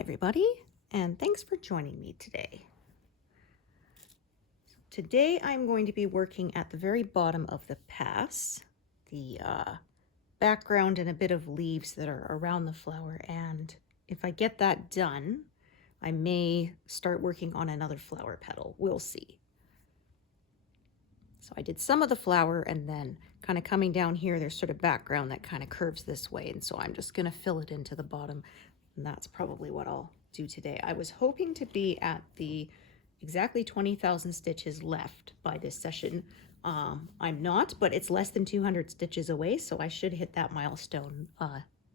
everybody, and thanks for joining me today. Today I'm going to be working at the very bottom of the pass, the background and a bit of leaves that are around the flower, and if I get that done, I may start working on another flower petal. We'll see. So I did some of the flower, and then kind of coming down here, there's sort of background that kind of curves this way, and so I'm just going to fill it into the bottom, and that's probably what I'll do today. I was hoping to be at the exactly 20,000 stitches left by this session. I'm not, but it's less than 200 stitches away, so I should hit that milestone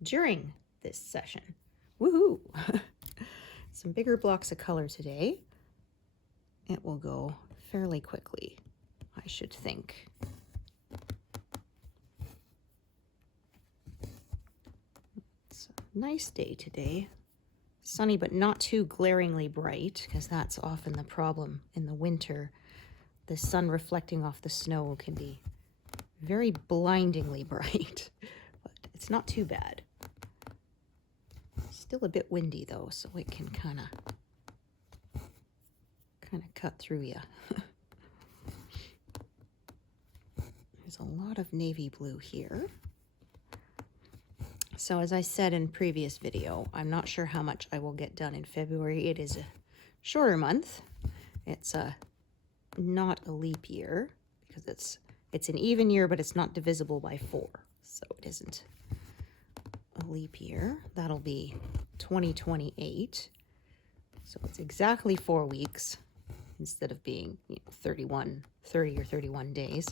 during this session. Woohoo! Some bigger blocks of color today. It will go fairly quickly, I should think. It's a nice day today. Sunny, but not too glaringly bright, because that's often the problem in the winter. The sun reflecting off the snow can be very blindingly bright, but it's not too bad. Still a bit windy though, so it can kind of cut through you. There's a lot of navy blue here. So as I said in previous video, I'm not sure how much I will get done in February. It is a shorter month. It's not a leap year because it's an even year, but it's not divisible by 4. So it isn't a leap year. That'll be 2028. So it's exactly 4 weeks instead of being 30 or 31 days.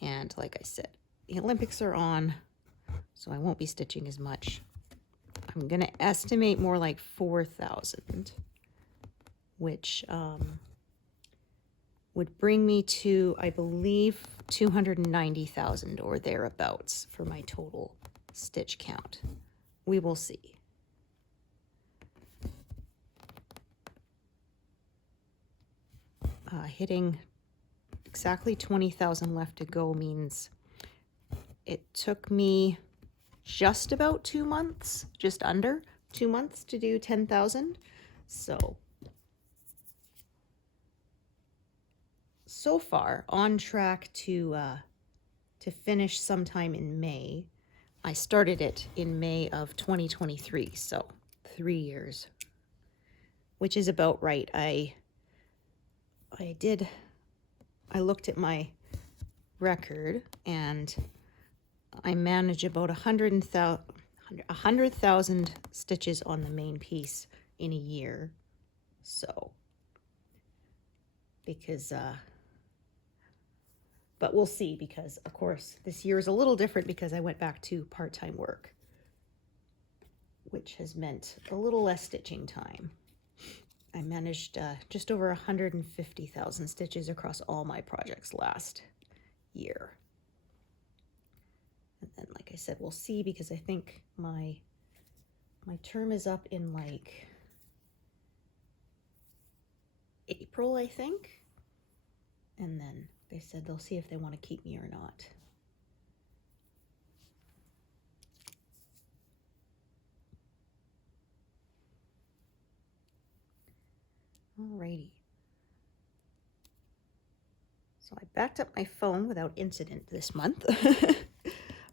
And like I said, the Olympics are on, so I won't be stitching as much. I'm going to estimate more like 4,000, which would bring me to, I believe, 290,000 or thereabouts for my total stitch count. We will see. Hitting exactly 20,000 left to go means it took me just about 2 months, just under 2 months to do 10,000. So far on track to finish sometime in May. I started it in May of 2023, so 3 years, which is about right. I looked at my record and I manage about 100,000 stitches on the main piece in a year. So, because, but we'll see, because of course this year is a little different because I went back to part-time work, which has meant a little less stitching time. I managed just over 150,000 stitches across all my projects last year. And then, like I said, we'll see, because I think my term is up in like April, I think. And then they said they'll see if they want to keep me or not. Alrighty. So I backed up my phone without incident this month.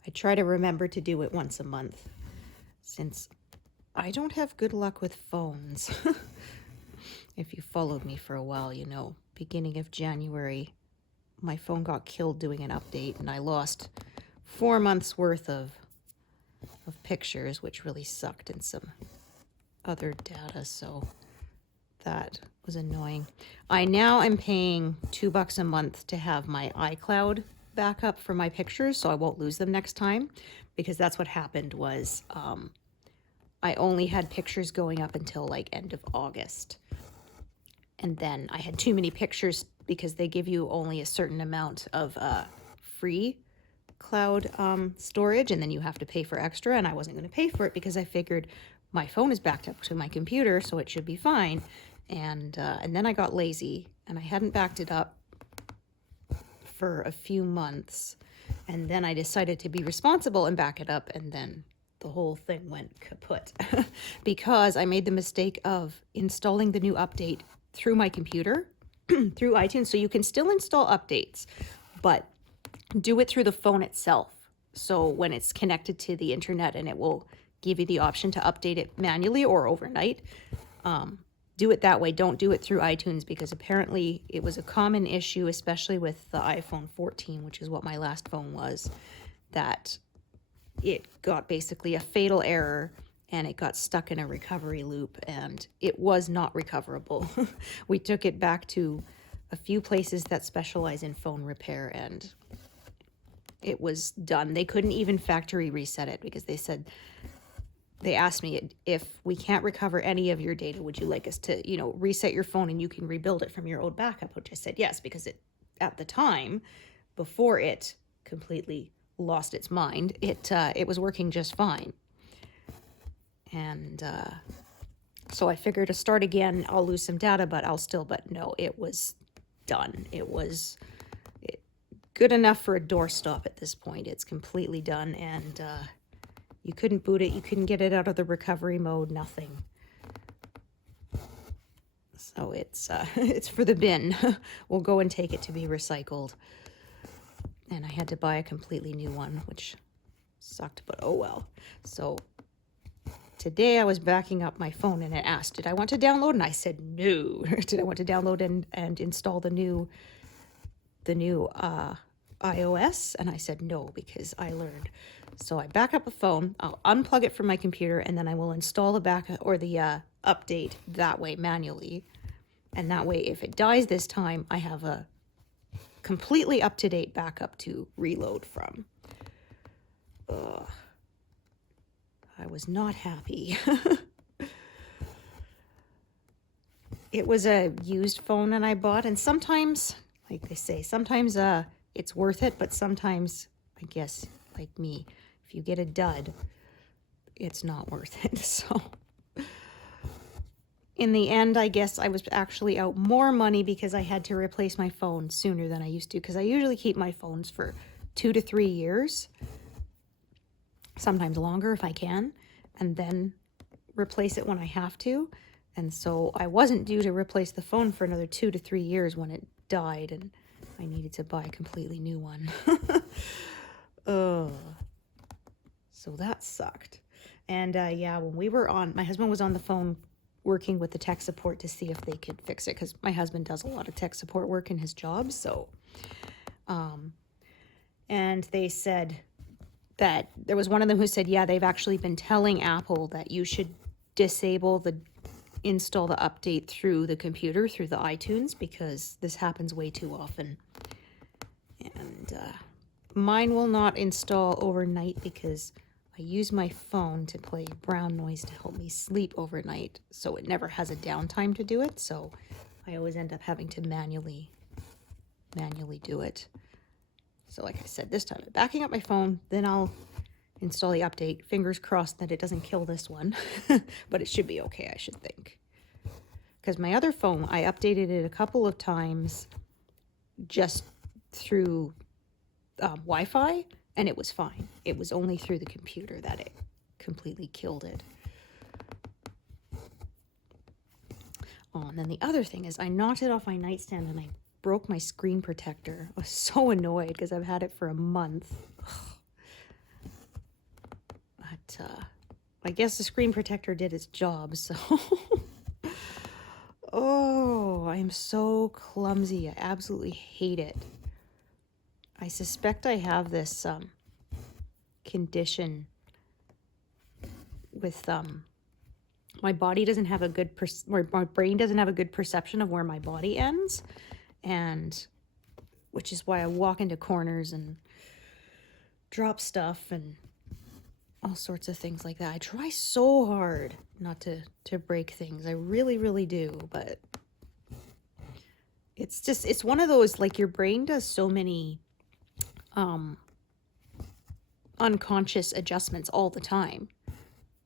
I try to remember to do it once a month, since I don't have good luck with phones. If you followed me for a while, you know, beginning of January, my phone got killed doing an update, and I lost 4 months worth of pictures, which really sucked, and some other data, so that was annoying. I'm paying $2 a month to have my iCloud backup for my pictures, so I won't lose them next time, because that's what happened was I only had pictures going up until like end of August, and then I had too many pictures because they give you only a certain amount of free cloud storage, and then you have to pay for extra, and I wasn't going to pay for it because I figured my phone is backed up to my computer, so it should be fine. And then I got lazy, and I hadn't backed it up for a few months, and then I decided to be responsible and back it up, and then the whole thing went kaput because I made the mistake of installing the new update through my computer, through iTunes. So you can still install updates, but do it through the phone itself. So when it's connected to the internet, and it will give you the option to update it manually or overnight. Do it that way. Don't do it through iTunes, because apparently it was a common issue, especially with the iPhone 14, which is what my last phone was, that it got basically a fatal error and it got stuck in a recovery loop, and it was not recoverable. We took it back to a few places that specialize in phone repair, and it was done. They couldn't even factory reset it, because they asked me, if we can't recover any of your data, would you like us to, reset your phone and you can rebuild it from your old backup? Which I said yes, because at the time, before it completely lost its mind, it was working just fine. And so I figured to start again, I'll lose some data, but no, it was done. It was good enough for a doorstop at this point. It's completely done, and you couldn't boot it. You couldn't get it out of the recovery mode, nothing. So it's for the bin. We'll go and take it to be recycled. And I had to buy a completely new one, which sucked, but oh well. So today I was backing up my phone and it asked, did I want to download? And I said no. Did I want to download and install the new iOS? And I said no, because I learned. So I back up the phone, I'll unplug it from my computer, and then I will install the update that way manually. And that way, if it dies this time, I have a completely up-to-date backup to reload from. Ugh. I was not happy. It was a used phone that I bought, and sometimes, like they say, sometimes it's worth it, but sometimes, I guess, like me, if you get a dud, it's not worth it. So in the end, I guess I was actually out more money because I had to replace my phone sooner than I used to, because I usually keep my phones for 2 to 3 years, sometimes longer if I can, and then replace it when I have to. And so I wasn't due to replace the phone for another 2 to 3 years when it died, and I needed to buy a completely new one. So that sucked. And yeah, when my husband was on the phone working with the tech support to see if they could fix it, because my husband does a lot of tech support work in his job. So, and they said that there was one of them who said, yeah, they've actually been telling Apple that you should install the update through the computer, through the iTunes, because this happens way too often. And mine will not install overnight because I use my phone to play brown noise to help me sleep overnight, so it never has a downtime to do it. So I always end up having to manually do it. So like I said, this time I'm backing up my phone, then I'll install the update. Fingers crossed that it doesn't kill this one, but it should be okay, I should think. Because my other phone, I updated it a couple of times just through Wi-Fi, and it was fine. It was only through the computer that it completely killed it. Oh, and then the other thing is I knocked it off my nightstand and I broke my screen protector. I was so annoyed because I've had it for a month. But I guess the screen protector did its job, so... Oh, I am so clumsy. I absolutely hate it. I suspect I have this condition with my body doesn't have a good my brain doesn't have a good perception of where my body ends, and which is why I walk into corners and drop stuff and all sorts of things like that. I try so hard not to break things. I really, really do, but it's one of those, like, your brain does so many unconscious adjustments all the time.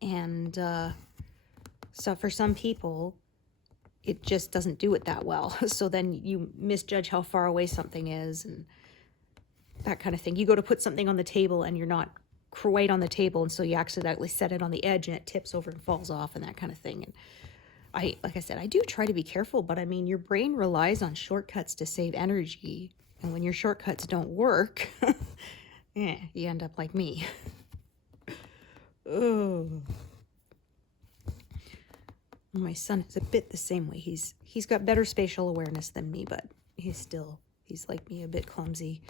And so for some people, it just doesn't do it that well. So then you misjudge how far away something is and that kind of thing. You go to put something on the table and you're not right on the table, and so you accidentally set it on the edge and it tips over and falls off and that kind of thing. And like I said, I do try to be careful, but I mean, your brain relies on shortcuts to save energy, and when your shortcuts don't work, you end up like me. Oh. My son is a bit the same way. He's got better spatial awareness than me, but he's like me, a bit clumsy.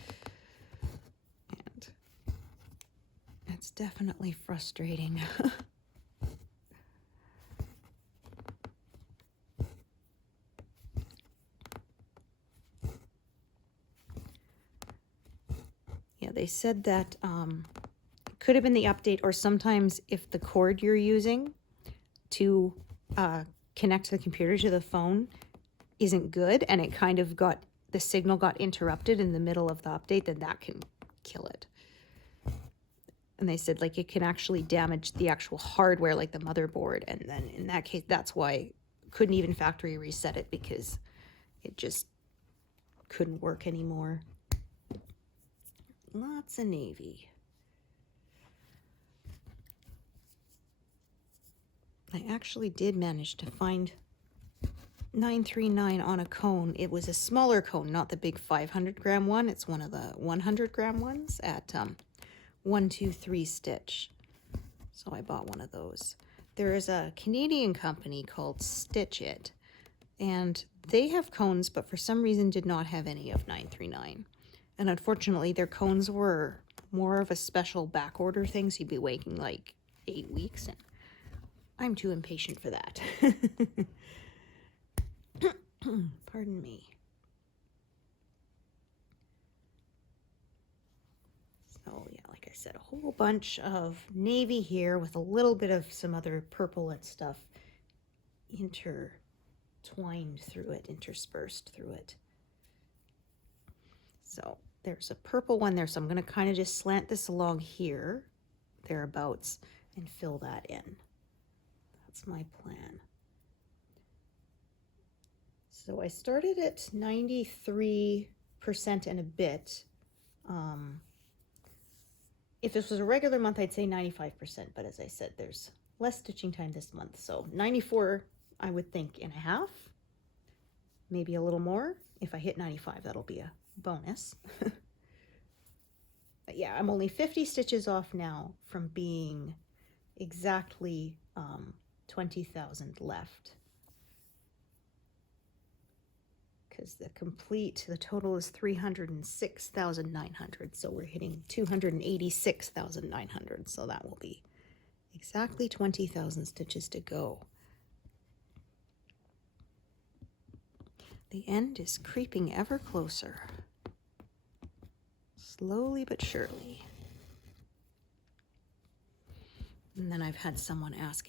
And it's definitely frustrating. Yeah, they said that it could have been the update, or sometimes if the cord you're using to connect the computer to the phone isn't good, and it kind of the signal got interrupted in the middle of the update, then that can kill it. And they said, like, it can actually damage the actual hardware, like the motherboard, and then in that case, that's why couldn't even factory reset it, because it just couldn't work anymore. Lots of navy. I actually did manage to find 939 on a cone. It was a smaller cone, not the big 500-gram one. It's one of the 100-gram ones at 123 Stitch. So I bought one of those. There is a Canadian company called Stitch It, and they have cones, but for some reason did not have any of 939. And unfortunately, their cones were more of a special back order thing, so you'd be waiting like 8 weeks, and I'm too impatient for that. Pardon me. So yeah, like I said, a whole bunch of navy here with a little bit of some other purple and stuff intertwined through it, interspersed through it. So there's a purple one there, so I'm going to kind of just slant this along here, thereabouts, and fill that in. That's my plan. So I started at 93% and a bit. If this was a regular month, I'd say 95%, but as I said, there's less stitching time this month. So 94, I would think, and a half, maybe a little more. If I hit 95, that'll be a bonus. But yeah, I'm only 50 stitches off now from being exactly 20,000 left. Because the total is 306,900, so we're hitting 286,900, so that will be exactly 20,000 stitches to go. The end is creeping ever closer, slowly but surely. And then I've had someone ask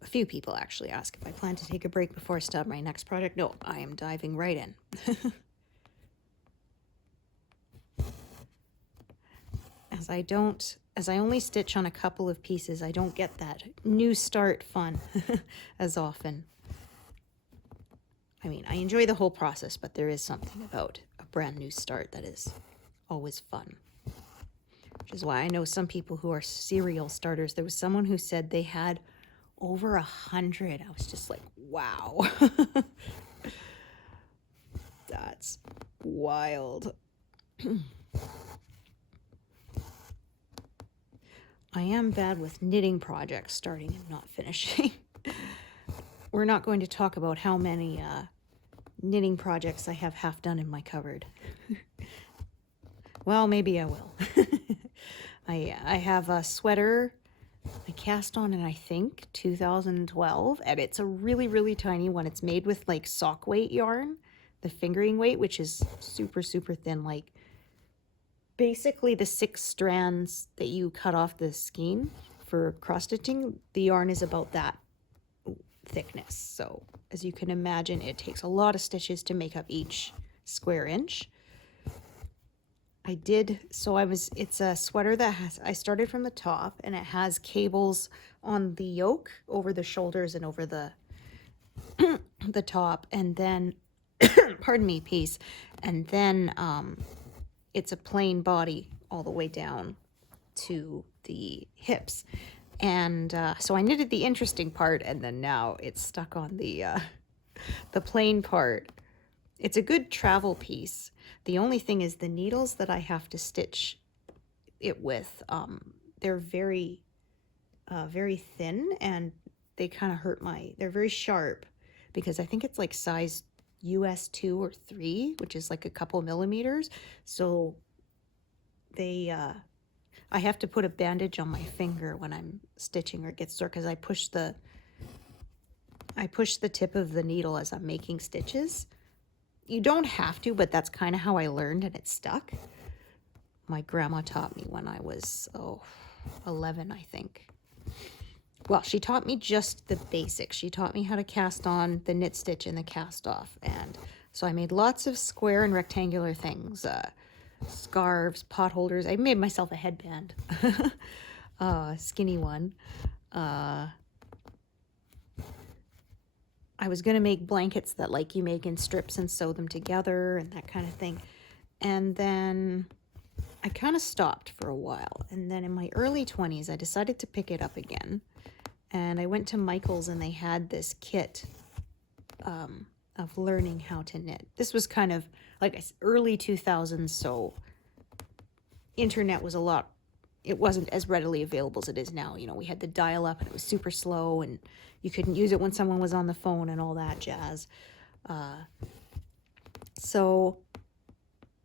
a few people actually ask if I plan to take a break before I start my next project. No, I am diving right in. As I only stitch on a couple of pieces, I don't get that new start fun as often. I mean, I enjoy the whole process, but there is something about a brand new start that is always fun. Which is why I know some people who are serial starters. There was someone who said they had over 100. I was just like, wow. That's wild. I am bad with knitting projects, starting and not finishing. We're not going to talk about how many knitting projects I have half done in my cupboard. Well, maybe I will. I have a sweater I cast on in, I think, 2012, and it's a really, really tiny one. It's made with like sock weight yarn, the fingering weight, which is super, super thin, like basically the 6 strands that you cut off the skein for cross stitching. The yarn is about that thickness. So as you can imagine, it takes a lot of stitches to make up each square inch. It's a sweater that I started from the top, and it has cables on the yoke over the shoulders and over the the top, and then pardon me, and then it's a plain body all the way down to the hips. And so I knitted the interesting part, and then now it's stuck on the plain part. It's a good travel piece. The only thing is the needles that I have to stitch it with, they're very thin, and they kind of hurt they're very sharp, because I think it's like size US 2 or 3, which is like a couple millimeters. So they, I have to put a bandage on my finger when I'm stitching or it gets sore, because I push the tip of the needle as I'm making stitches. You don't have to, but that's kind of how I learned, and it stuck. My grandma taught me when I was 11, I think. Well, she taught me just the basics. She taught me how to cast on, the knit stitch, and the cast off. And so I made lots of square and rectangular things, scarves, pot holders. I made myself a headband, skinny one. I was going to make blankets that like you make in strips and sew them together and that kind of thing. And then I kind of stopped for a while. And then in my early 20s, I decided to pick it up again. And I went to Michael's, and they had this kit of learning how to knit. This was kind of like early 2000s, so internet was it wasn't as readily available as it is now. You know, we had the dial-up, and it was super slow, and you couldn't use it when someone was on the phone and all that jazz. So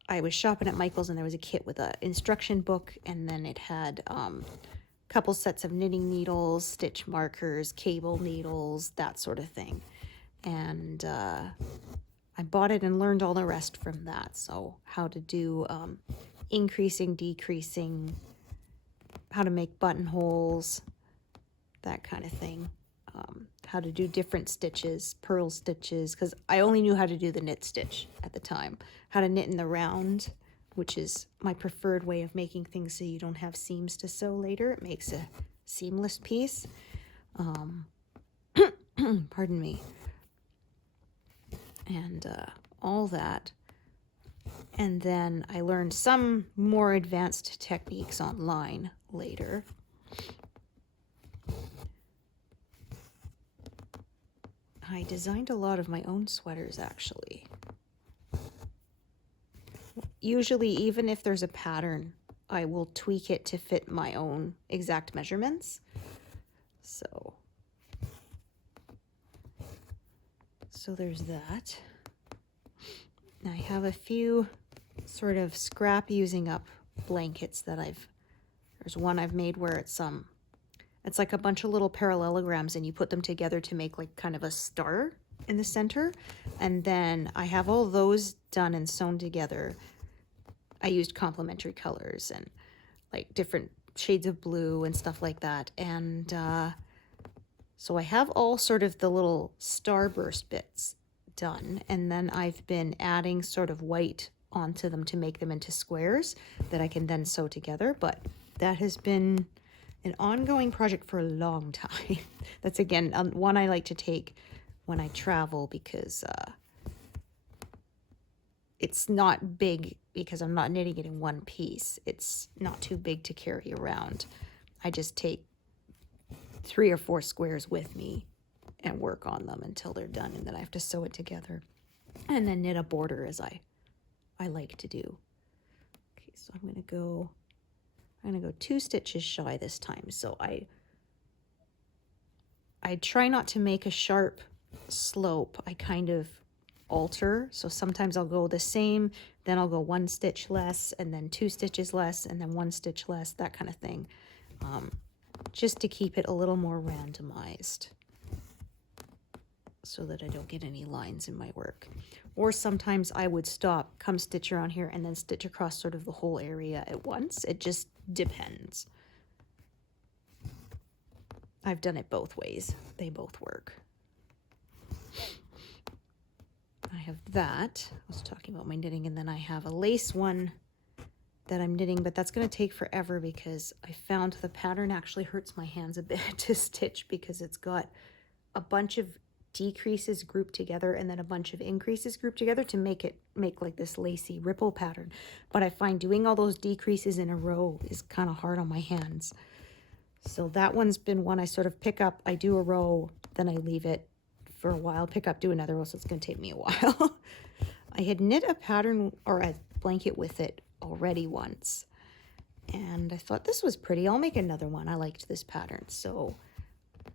I was shopping at Michael's, and there was a kit with an instruction book, and then it had couple sets of knitting needles, stitch markers, cable needles, that sort of thing. And I bought it and learned all the rest from that. So how to do increasing, decreasing, how to make buttonholes, that kind of thing. How to do different stitches, purl stitches, because I only knew how to do the knit stitch at the time. How to knit in the round, which is my preferred way of making things so you don't have seams to sew later. It makes a seamless piece. Pardon me. And all that. And then I learned some more advanced techniques online later. I designed a lot of my own sweaters, actually. Usually, even if there's a pattern, I will tweak it to fit my own exact measurements. So there's that. I have a few sort of scrap using up blankets that there's one I've made where it's like a bunch of little parallelograms, and you put them together to make like kind of a star in the center. And then I have all those done and sewn together. I used complementary colors and like different shades of blue and stuff like that. And so I have all sort of the little starburst bits done. And then I've been adding sort of white onto them to make them into squares that I can then sew together. But that has been an ongoing project for a long time. That's, again, one I like to take when I travel, because it's not big, because I'm not knitting it in one piece. It's not too big to carry around. I just take 3 or 4 squares with me and work on them until they're done, and then I have to sew it together and then knit a border, as I like to do. Okay, so I'm gonna go 2 stitches shy this time. So I try not to make a sharp slope. I kind of alter. So sometimes I'll go the same, then I'll go 1 stitch less, and then 2 stitches less, and then 1 stitch less, that kind of thing. Just to keep it a little more randomized, so that I don't get any lines in my work. Or sometimes I would stop, come stitch around here, and then stitch across sort of the whole area at once. It just depends. I've done it both ways. They both work. I have that. I was talking about my knitting, and then I have a lace one that I'm knitting, but that's going to take forever because I found the pattern actually hurts my hands a bit to stitch, because it's got a bunch of decreases grouped together and then a bunch of increases grouped together to make like this lacy ripple pattern. But I find doing all those decreases in a row is kind of hard on my hands. So that one's been one I sort of pick up, I do a row, then I leave it for a while, pick up, do another row, so it's going to take me a while. I had knit a pattern or a blanket with it already once, and I thought this was pretty. I'll make another one. I liked this pattern, so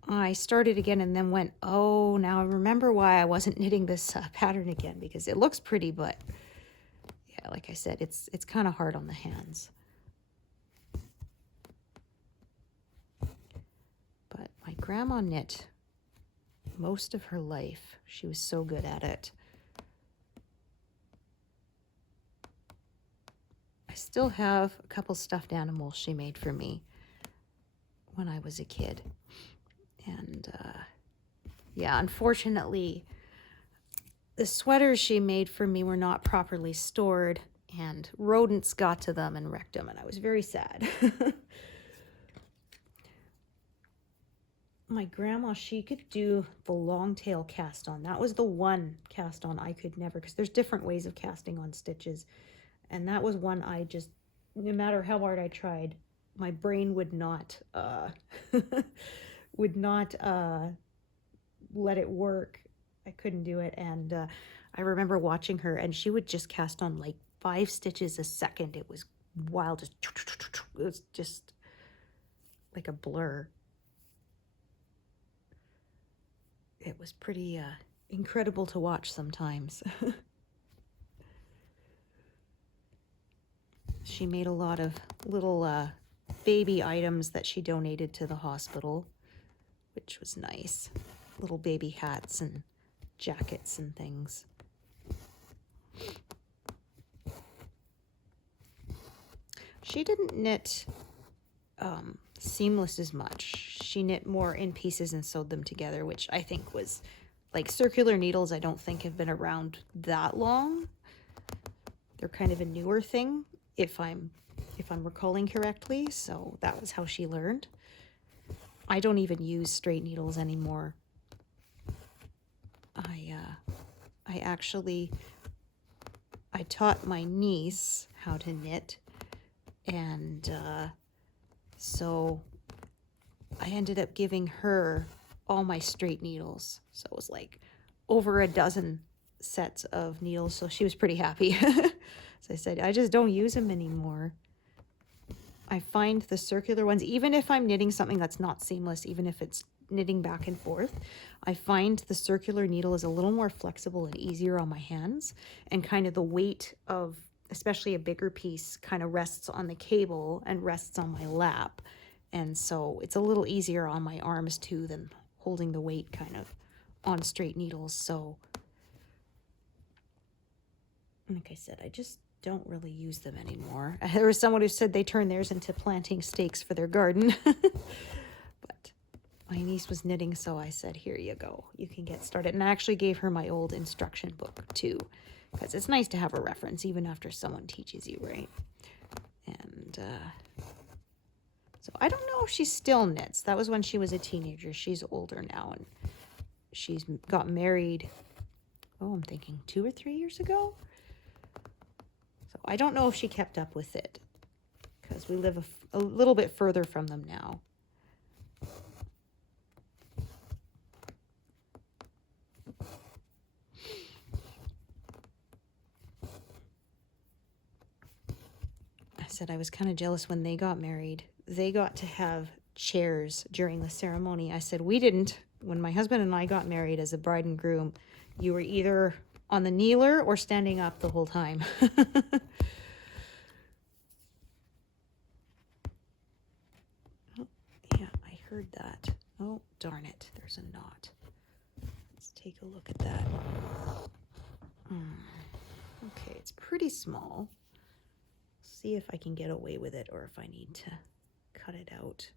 I started again and then went, oh, now I remember why I wasn't knitting this pattern again, because it looks pretty, but yeah, like I said, it's kind of hard on the hands. But my grandma knit most of her life. She was so good at it. I still have a couple stuffed animals she made for me when I was a kid. And yeah, unfortunately, the sweaters she made for me were not properly stored, and rodents got to them and wrecked them, and I was very sad. My grandma, she could do the long tail cast on. That was the one cast on I could never, because there's different ways of casting on stitches. And that was one I just, no matter how hard I tried, my brain would not, let it work. I couldn't do it. And I remember watching her, and she would just cast on like 5 stitches a second. It was wild. It was just like a blur. It was pretty incredible to watch sometimes. She made a lot of little baby items that she donated to the hospital, which was nice. Little baby hats and jackets and things. She didn't knit seamless as much. She knit more in pieces and sewed them together, which I think was, like, circular needles I don't think have been around that long. They're kind of a newer thing, if I'm recalling correctly, so that was how she learned. I don't even use straight needles anymore. I taught my niece how to knit, and so I ended up giving her all my straight needles. So it was like over a dozen sets of needles, so she was pretty happy. So I said, I just don't use them anymore. I find the circular ones, even if I'm knitting something that's not seamless, even if it's knitting back and forth, I find the circular needle is a little more flexible and easier on my hands, and kind of the weight of, especially a bigger piece, kind of rests on the cable and rests on my lap. And so it's a little easier on my arms too than holding the weight kind of on straight needles. So like I said, I just don't really use them anymore. There was someone who said they turned theirs into planting stakes for their garden. But my niece was knitting, so I said, here you go, you can get started. And I actually gave her my old instruction book too, because it's nice to have a reference even after someone teaches you, right? And so I don't know if she still knits. That was when she was a teenager. She's older now, and she's got married, oh, I'm thinking 2 or 3 years ago. So I don't know if she kept up with it, because we live a little bit further from them now. I said I was kind of jealous when they got married. They got to have chairs during the ceremony. I said we didn't. When my husband and I got married as a bride and groom, you were either on the kneeler or standing up the whole time. Oh, yeah, I heard that. Oh, darn it. There's a knot. Let's take a look at that. Okay, it's pretty small. See if I can get away with it or if I need to cut it out.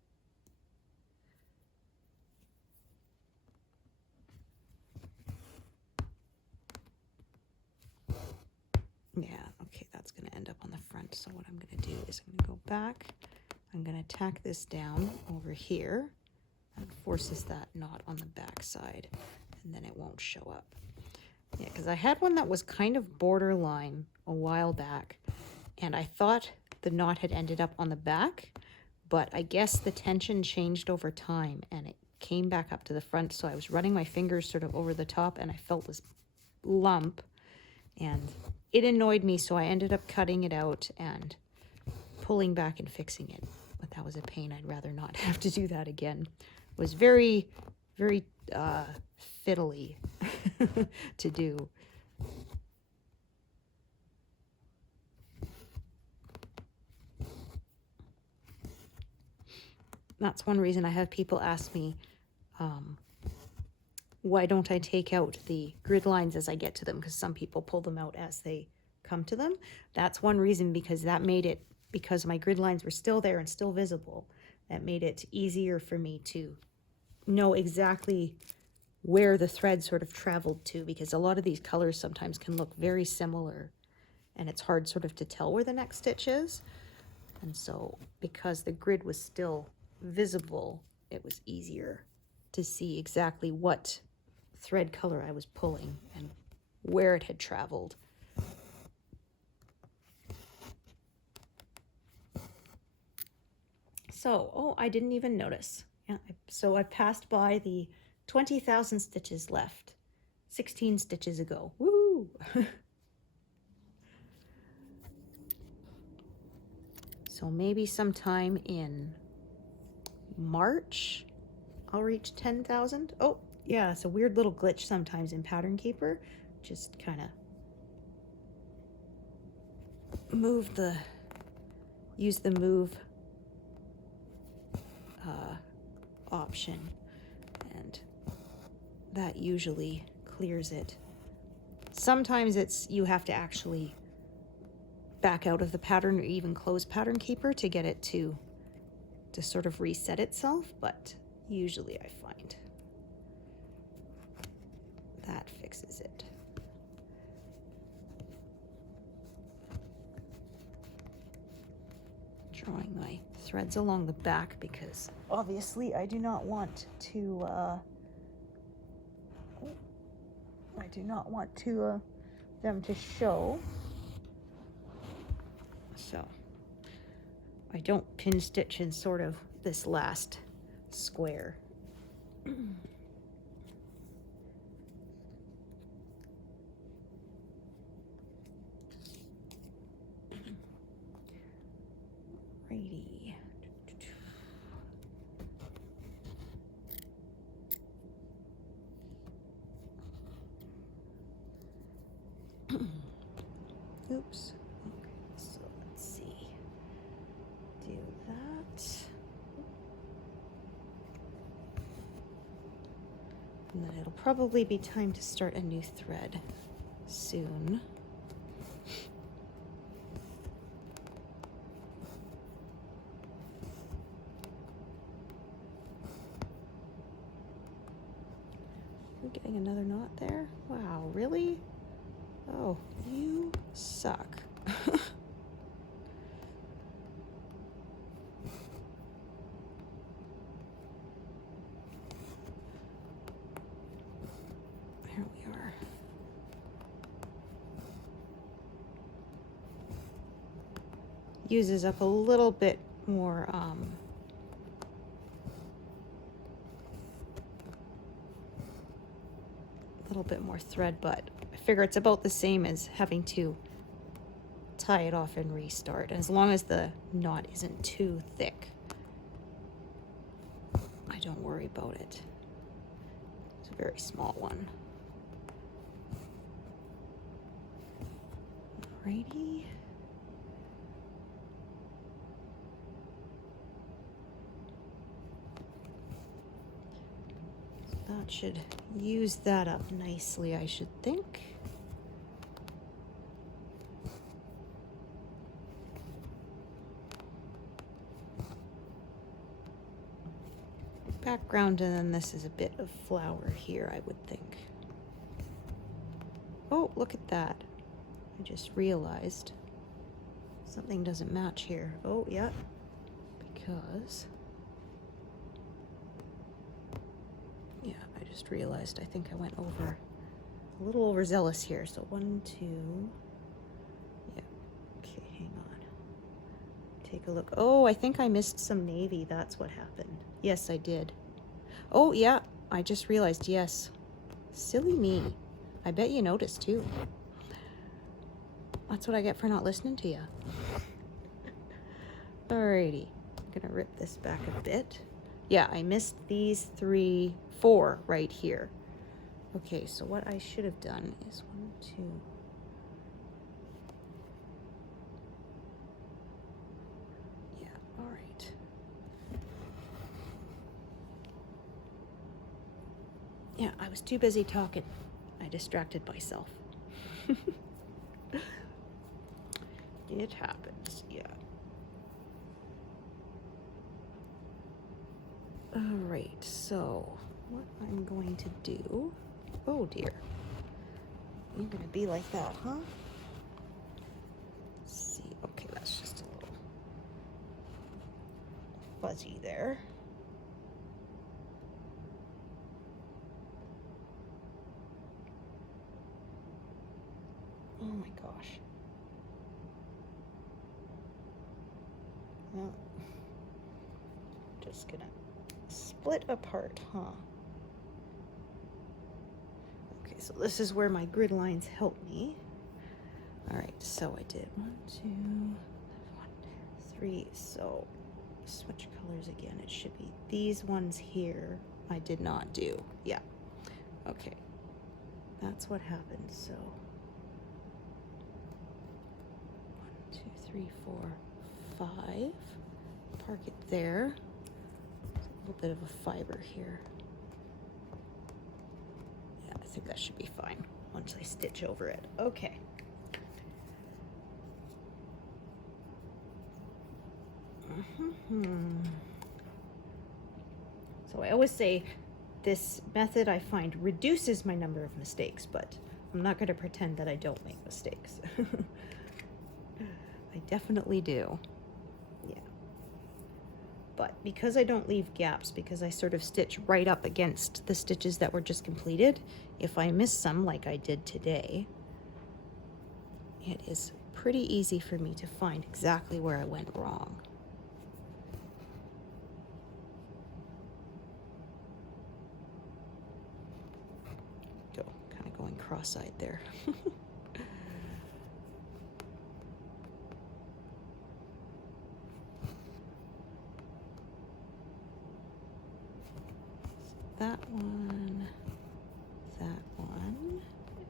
Yeah, okay, that's going to end up on the front. So what I'm going to do is I'm going to go back. I'm going to tack this down over here. That forces that knot on the back side. and then it won't show up. Yeah, because I had one that was kind of borderline a while back, and I thought the knot had ended up on the back, but I guess the tension changed over time and it came back up to the front. So I was running my fingers sort of over the top and I felt this lump and it annoyed me. So I ended up cutting it out and pulling back and fixing it. But that was a pain. I'd rather not have to do that again. It was very, very fiddly to do. That's one reason I have people ask me, why don't I take out the grid lines as I get to them? Because some people pull them out as they come to them. That's one reason, because that made it, because my grid lines were still there and still visible, that made it easier for me to know exactly where the thread sort of traveled to, because a lot of these colors sometimes can look very similar and it's hard sort of to tell where the next stitch is. And so because the grid was still visible, it was easier to see exactly what thread color I was pulling and where it had traveled. So, oh, I didn't even notice. Yeah, so I passed by the 20,000 stitches left 16 stitches ago. Woo! So maybe sometime in March I'll reach 10,000. Oh, yeah, it's a weird little glitch sometimes in Pattern Keeper. Just kind of use the move option, and that usually clears it. Sometimes it's you have to actually back out of the pattern or even close Pattern Keeper to get it to sort of reset itself, but usually I find that fixes it. Drawing my threads along the back because obviously I do not want to them to show. So I don't pin stitch in sort of this last square. Righty. Oops. Okay, so let's see. Do that. And then it'll probably be time to start a new thread soon. We're getting another knot there. Wow, really? Oh, you suck. There we are. Uses up a little bit more thread, but I figure it's about the same as having to tie it off and restart. And as long as the knot isn't too thick, I don't worry about it. It's a very small one. Alrighty. That should use that up nicely, I should think. Background, and then this is a bit of flower here, I would think. Oh, look at that. I just realized something doesn't match here. Oh, yeah, because... yeah, I just realized I think I went over a little overzealous here. So 1, 2. Yeah. Okay, hang on. Take a look. Oh, I think I missed some navy. That's what happened. Yes, I did. Oh, yeah. I just realized. Yes. Silly me. I bet you noticed too. That's what I get for not listening to you. Alrighty. I'm gonna rip this back a bit. Yeah, I missed these 3, 4 right here. Okay, so what I should have done is 1, 2. Yeah, all right. Yeah, I was too busy talking. I distracted myself. It happens, yeah. All right, so what I'm going to do, oh dear, you're gonna be like that, huh? Let's see, okay, that's just a little fuzzy there. Oh my gosh. Well, just gonna split apart, huh? Okay, so this is where my grid lines help me. All right, so I did 1, 2, 1, 3. So switch colors again. It should be these ones here. I did not do. Yeah. Okay. That's what happened. So 1, 2, 3, 4, 5. Park it there. A little bit of a fiber here. Yeah, I think that should be fine once I stitch over it. Okay. So I always say this method I find reduces my number of mistakes, but I'm not going to pretend that I don't make mistakes. I definitely do. Yeah. But because I don't leave gaps, because I sort of stitch right up against the stitches that were just completed, if I miss some like I did today, it is pretty easy for me to find exactly where I went wrong. Kind of going cross-eyed there. That one,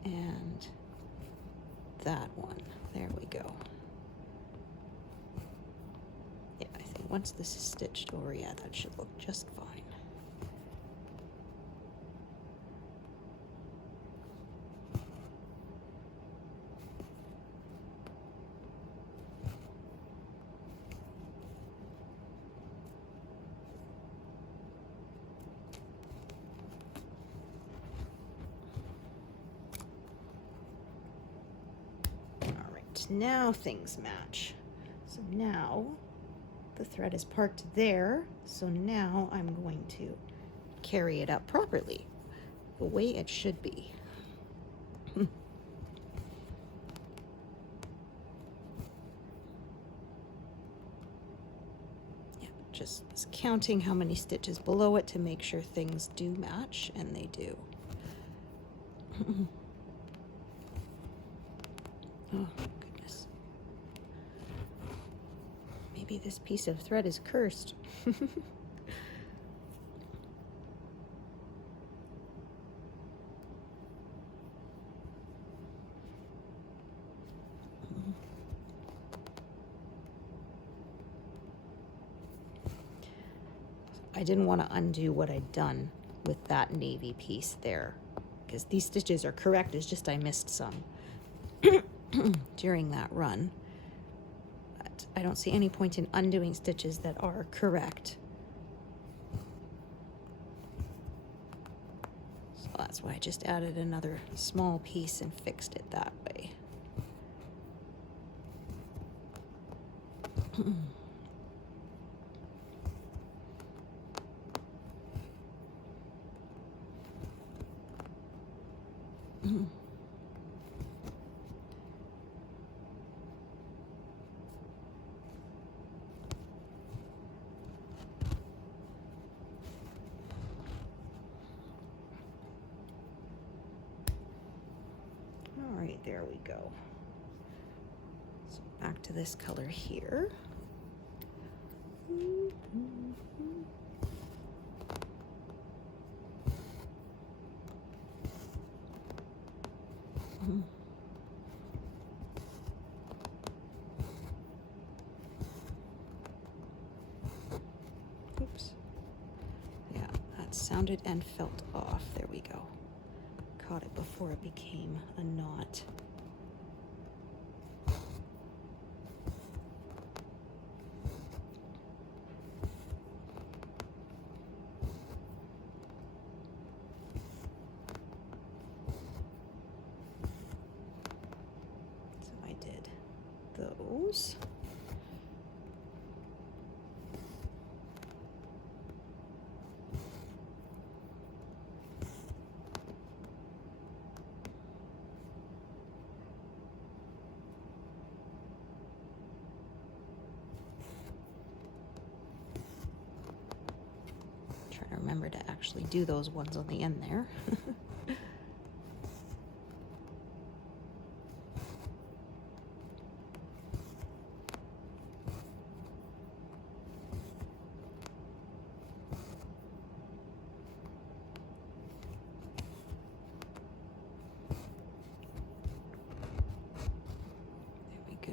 and that one. There we go. Yeah, I think once this is stitched over, yeah, that should look just fine. Now things match. So now the thread is parked there. So now I'm going to carry it up properly, the way it should be. Yeah, just counting how many stitches below it to make sure things do match, and they do. Oh, goodness. Maybe this piece of thread is cursed. I didn't want to undo what I'd done with that navy piece there, because these stitches are correct. It's just I missed some during that run. But I don't see any point in undoing stitches that are correct. So that's why I just added another small piece and fixed it that way. All right, there we go. So back to this color here. Oops. Yeah, that sounded and felt off. There we go. Caught it before it became a knot. So I did those. Try to remember to actually do those ones on the end there. There we go.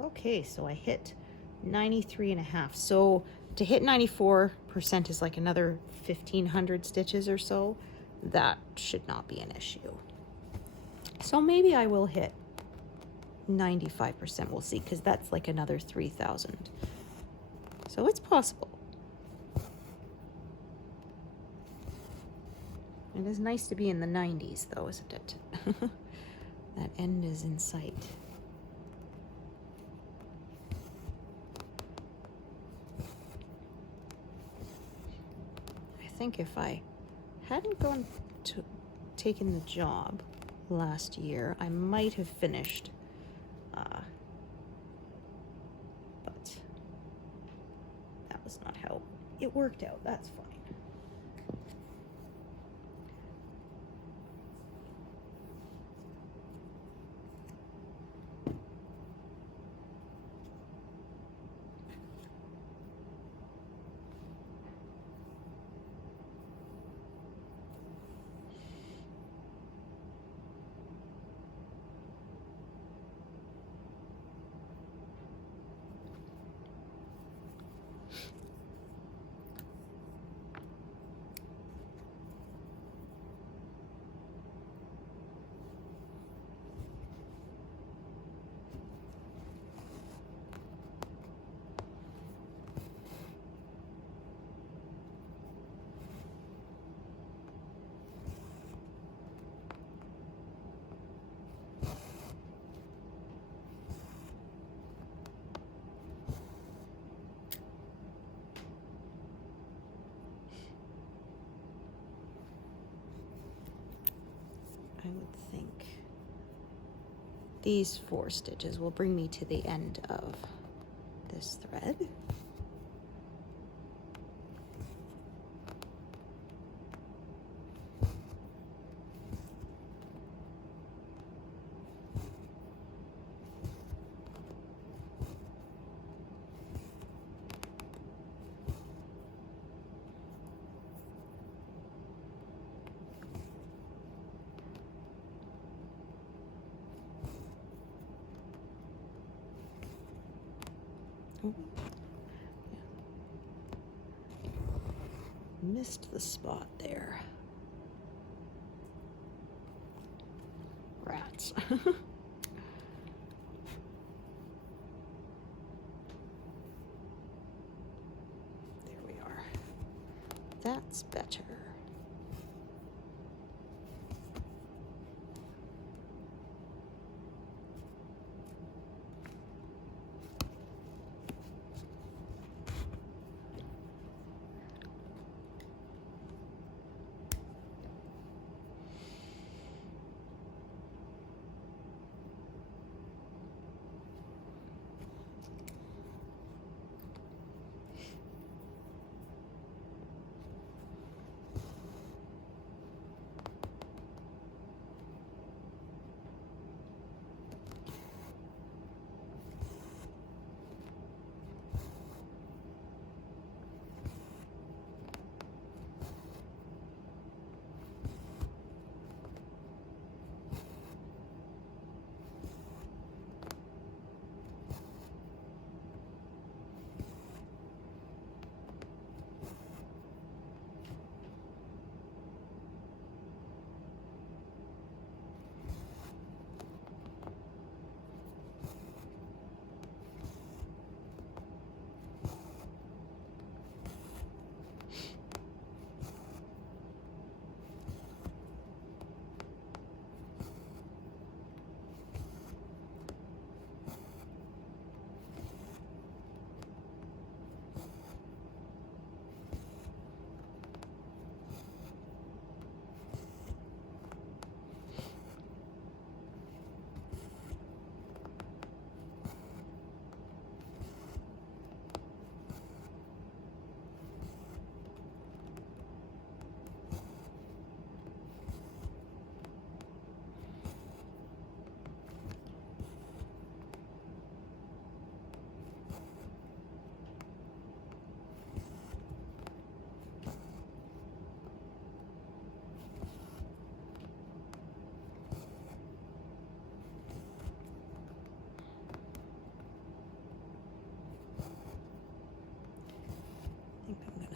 Okay, so I hit 93.5. So to hit 94% is like another 1,500 stitches or so. That should not be an issue. So maybe I will hit 95%. We'll see, because that's like another 3,000. So it's possible. It is nice to be in the 90s, though, isn't it? That end is in sight. I think if I hadn't gone to taken the job last year, I might have finished. But that was not how it worked out. That's fine. I would think these 4 stitches will bring me to the end of this thread. Missed the spot there. Rats. There we are. That's better.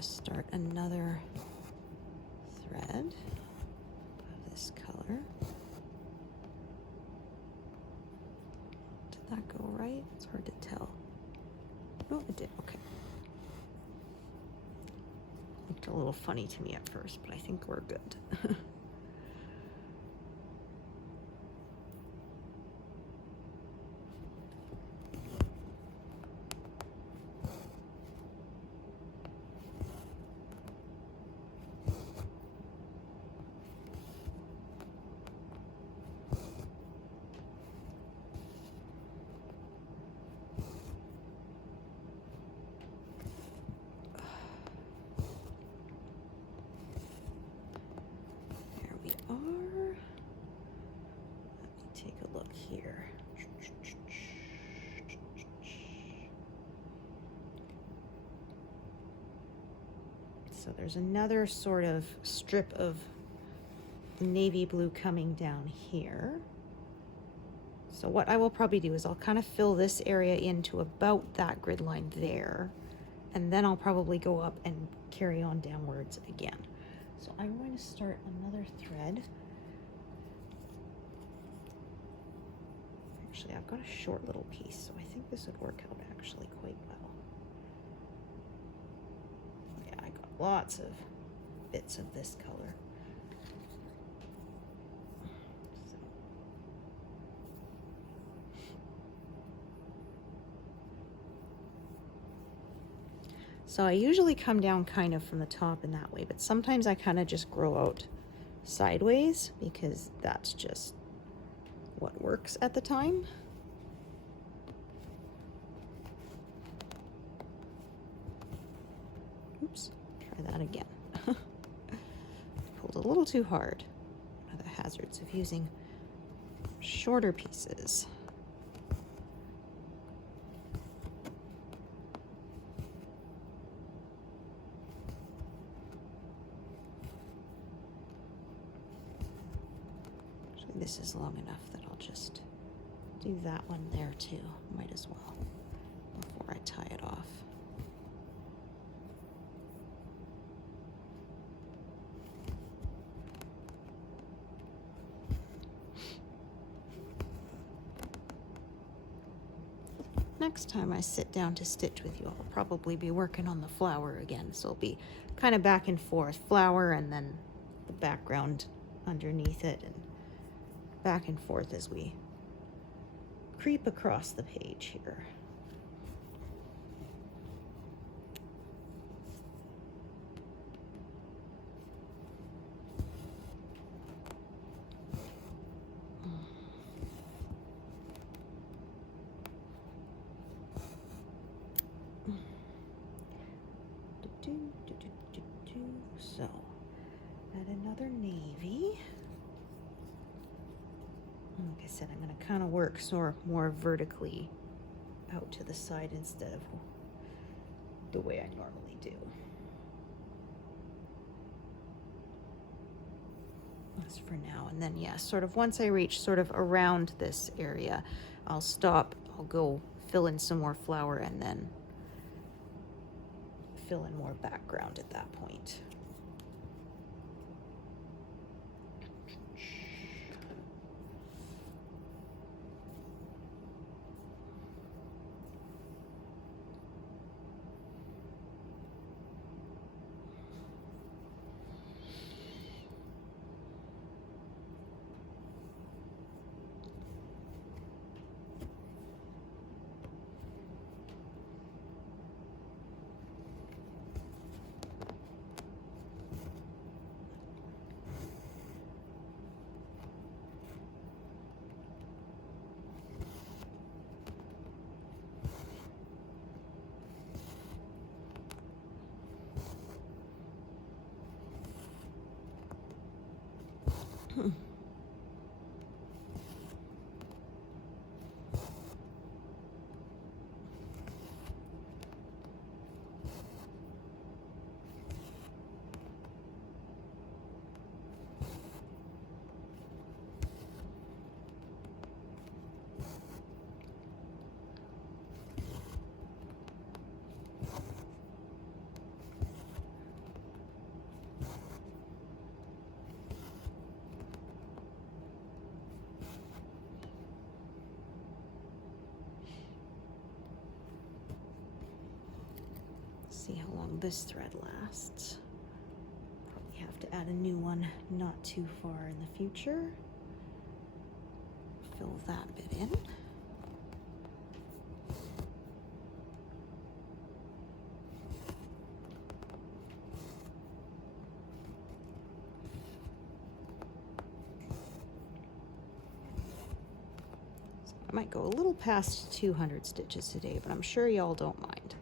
Start another thread of this color. Did that go right? It's hard to tell. Oh, it did. Okay. Looked a little funny to me at first, but I think we're good. Here. So there's another sort of strip of navy blue coming down here. So what I will probably do is I'll kind of fill this area into about that grid line there, and then I'll probably go up and carry on downwards again. So I'm going to start another thread. Actually, I've got a short little piece, so I think this would work out actually quite well. Yeah, I got lots of bits of this color. So I usually come down kind of from the top in that way, but sometimes I kind of just grow out sideways because that's just what works at the time. Oops, try that again. Pulled a little too hard. One of the hazards of using shorter pieces. This is long enough that I'll just do that one there too. Might as well before I tie it off. next time I sit down to stitch with you, I'll probably be working on the flower again. So it'll be kind of back and forth, flower and then the background underneath it, and back and forth as we creep across the page here. So, add another navy. Like I said, I'm going to kind of work more vertically out to the side instead of the way I normally do. That's for now. And then, yeah, sort of once I reach sort of around this area, I'll stop, I'll go fill in some more flower and then fill in more background at that point. See how long this thread lasts. Probably have to add a new one not too far in the future. Fill that bit in. So I might go a little past 200 stitches today, but I'm sure y'all don't mind.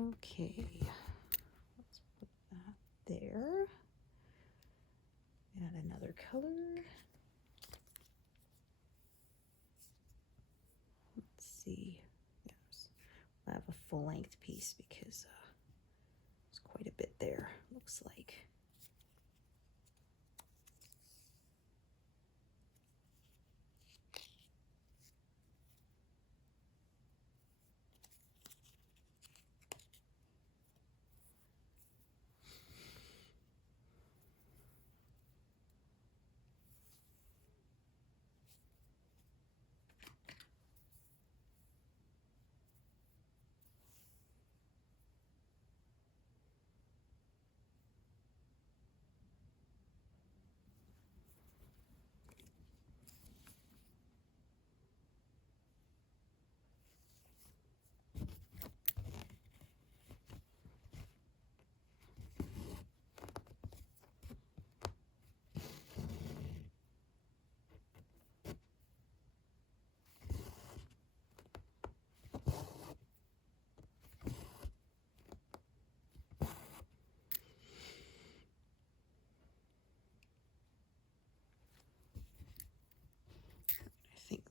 Okay, let's put that there. Add another color. Let's see. Yes. I have a full length piece because there's quite a bit there, looks like.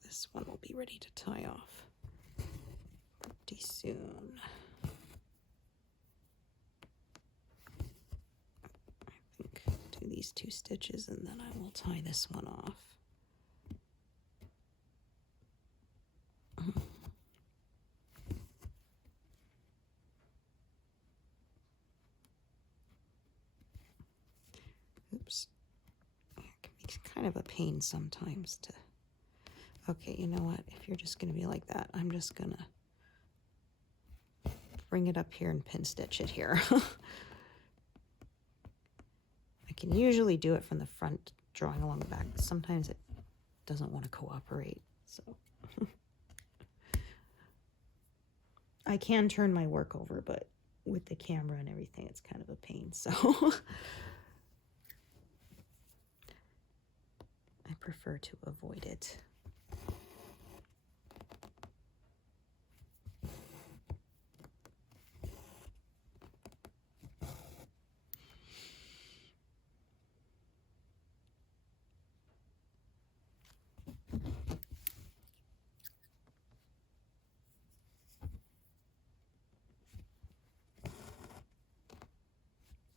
This one will be ready to tie off pretty soon. I think do these 2 stitches and then I will tie this one off. Oops. It can be kind of a pain sometimes to... Okay, you know what? If you're just going to be like that, I'm just going to bring it up here and pin stitch it here. I can usually do it from the front, drawing along the back. Sometimes it doesn't want to cooperate, so... I can turn my work over, but with the camera and everything, it's kind of a pain, so... I prefer to avoid it.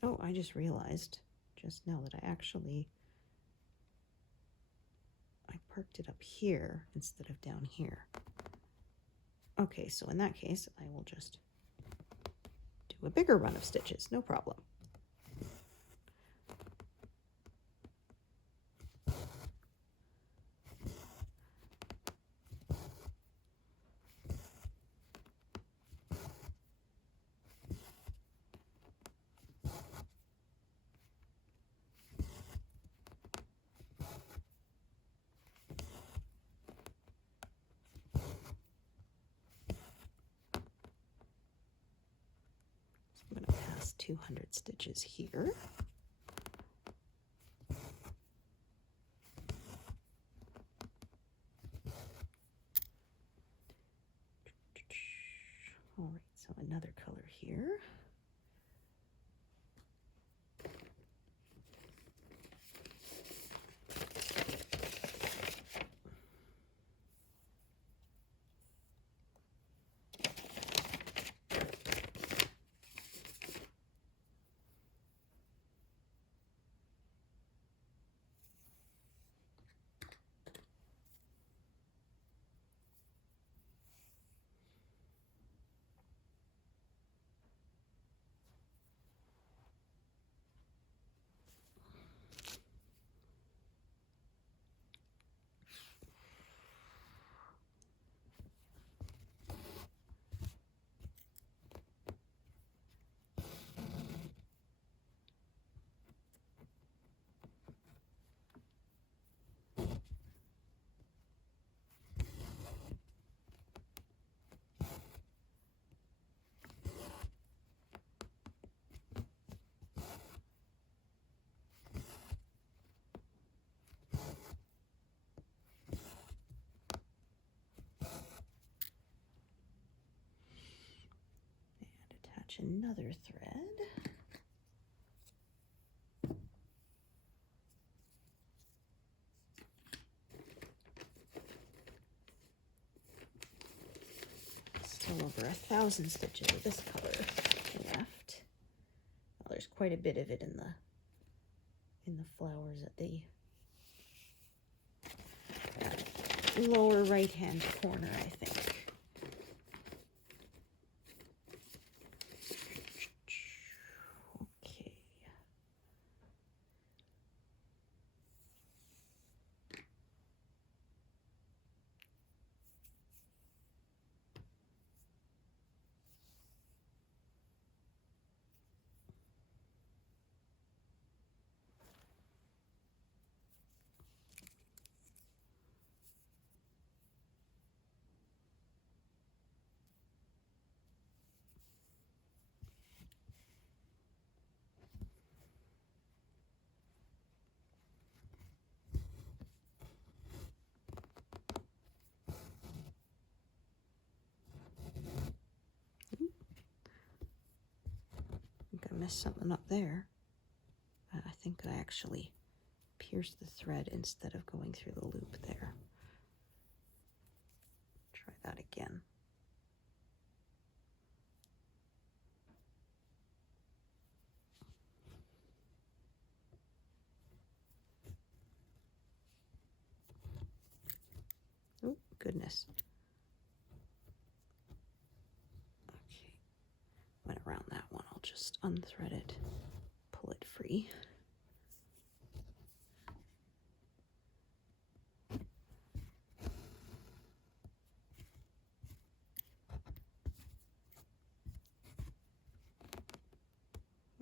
Oh, I just realized just now that I parked it up here instead of down here. Okay, so in that case, I will just do a bigger run of stitches, no problem. I'm going to pass 200 stitches here. All right, so another color here. Another thread. Still over 1,000 stitches of this color left. Well, there's quite a bit of it in the flowers at the lower right hand corner, I think. Okay. I messed something up there. I think I actually pierced the thread instead of going through the loop there. Try that again. Oh, goodness. Okay, went around that one. I'll just unthread it, pull it free.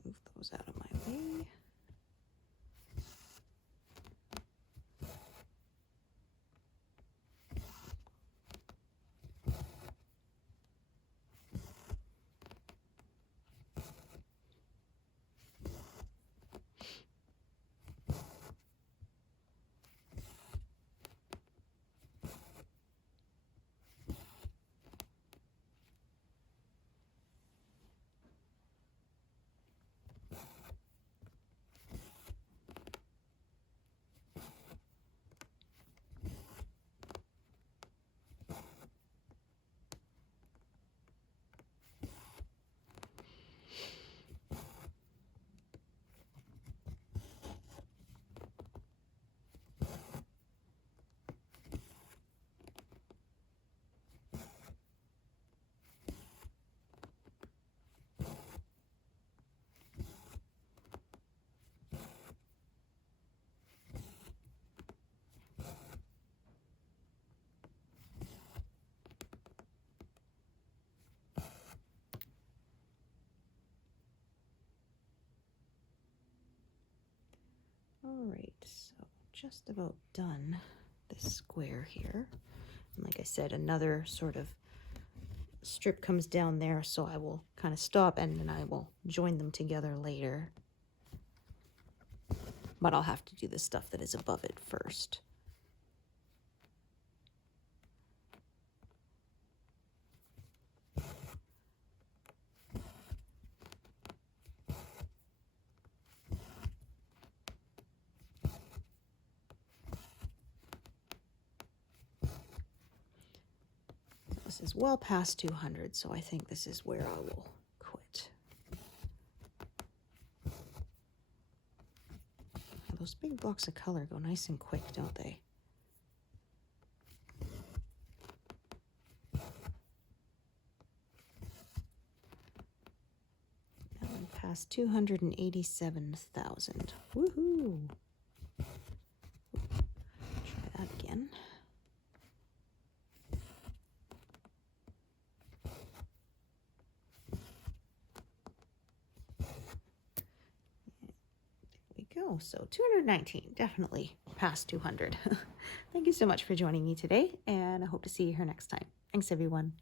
Move those out of my way. All right, so just about done this square here. And like I said, another sort of strip comes down there, so I will kind of stop and then I will join them together later. But I'll have to do the stuff that is above it first. This is well past 200, so I think this is where I will quit. Those big blocks of color go nice and quick, don't they? Now I'm past 287,000. Woohoo! Try that again. Go. So 219, definitely past 200. Thank you so much for joining me today, and I hope to see you here next time. Thanks, everyone.